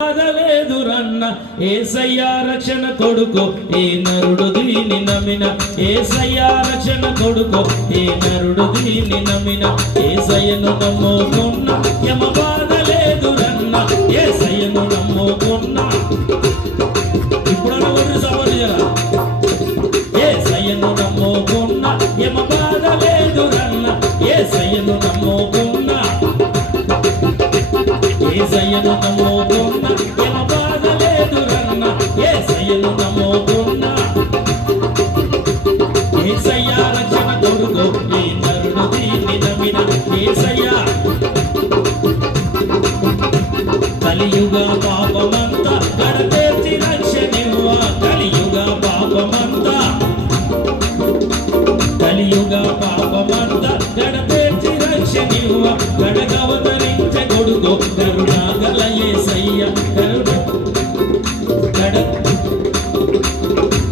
బాధలేదురన్న యేసయ్యా రక్షణ కొడుకు ఏ నరుడు దీని నమ్మిన యేసయ్యా రక్షణ కొడుకు ఏ నరుడు దీని నమ్మిన యేసయ్యను నమ్ముకున్న యమ బాధలేదురన్న యేసయ్యను నమ్ముకున్న ఇప్పుడు కొడుకు సపోర్ట్ యేసయ్యను నమ్ముకున్న యమ బాధలేదురన్న యేసయ్యను నమ్ముకున్న యేసయ్యను నమ్ముకున్న యమ బాధలేదురన్న యేసయ్యను నమ్ముకున్న యేసయ్యా రక్షణ కొడుకు ఈ నరుడు దీన్ని నమ్మిన యేసయ్యా కలియుగ పాపమంతా గడతేర్చి రక్షణివ్వ కలియుగ పాపమంతా గడతేర్చి రక్షణివ్వ గడగవతరించే కొడుకు కరుణాగల యేసయ్య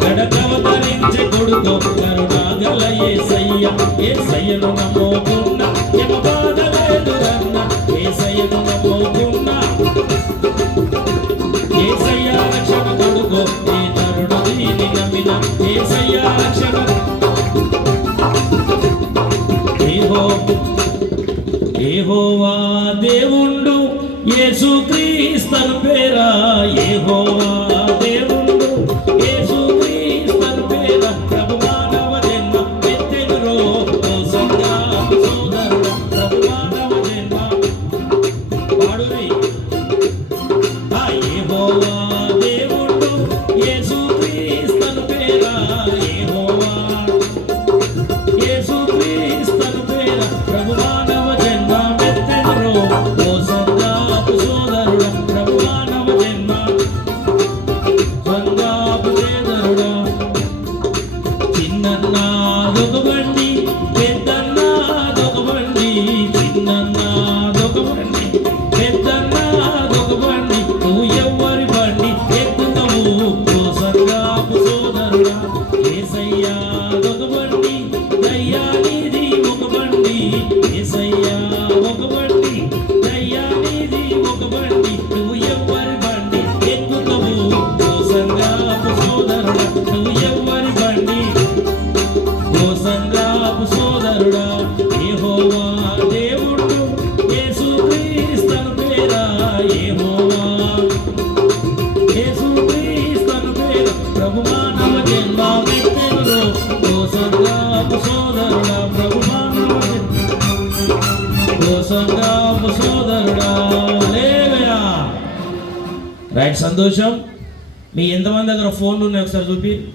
గడగవతరించే కొడుకు కరుణాగల యేసయ్య యేసయ్యను నమ్ముకున్న యమ బాధలేదురన్న యేసయ్యను నమ్ముకున్న యేసయ్య రక్షణ కొడుకు ఈ నరుడు దీని నమ్మిన యేసయ్య రక్షణ యెహోవా దేవుండు యేసుక్రీస్తు పేరా యెహోవా దేవుండు యేసుక్రీస్తు పేరా ప్రభు మానవ జన్మ ఎత్తెనురో సంగా సోదరుడు ప్రభు మానవ జన్మ పాడురి యెహోవా దేవుండు యేసుక్రీస్తు పేరా యెహోవా యేసుక్రీస్తు పేరా ప్రభు మానవ జన్మ ఎత్తెనురో సంగాపు సోదరుడు ప్రభు మానవ జన్మ సంగాపు సోదరుడు చిన్నన్నాదొక బండి పెద్దన్నాదొక బండి చిన్నన్నాదొక బండి పెద్దన్నాదొక బండి నువ్వు ఎవ్వరి బండి ఎక్కుతావు సంగాపు సోదరుడా యేసయ్యా ఒక బండి దయ్యానిది ఒక బండి యేసయ్యా ఒక బండి దయ్యానిది ఒక బండి నువ్వు ఎవ్వరి బండి ఎక్కుతావు సంగాపు సోదరుడా నువ్వు ఎవ్వరి బండి సంగాపు సోదరుడా యెహోవా దేవుడు యేసుక్రీస్తు పేరా యెహోవా యేసుక్రీస్తు పేరా ప్రభు మానవ జన్మ ఎత్తెనురో సంగాపు సోదరుడా ప్రభు మానవ సంగాపు సోదరుడా హల్లెలూయా. రైట్, సంతోషం. మీ ఎంతమంది దగ్గర ఫోన్లు ఉన్నాయి ఒకసారి చూపి.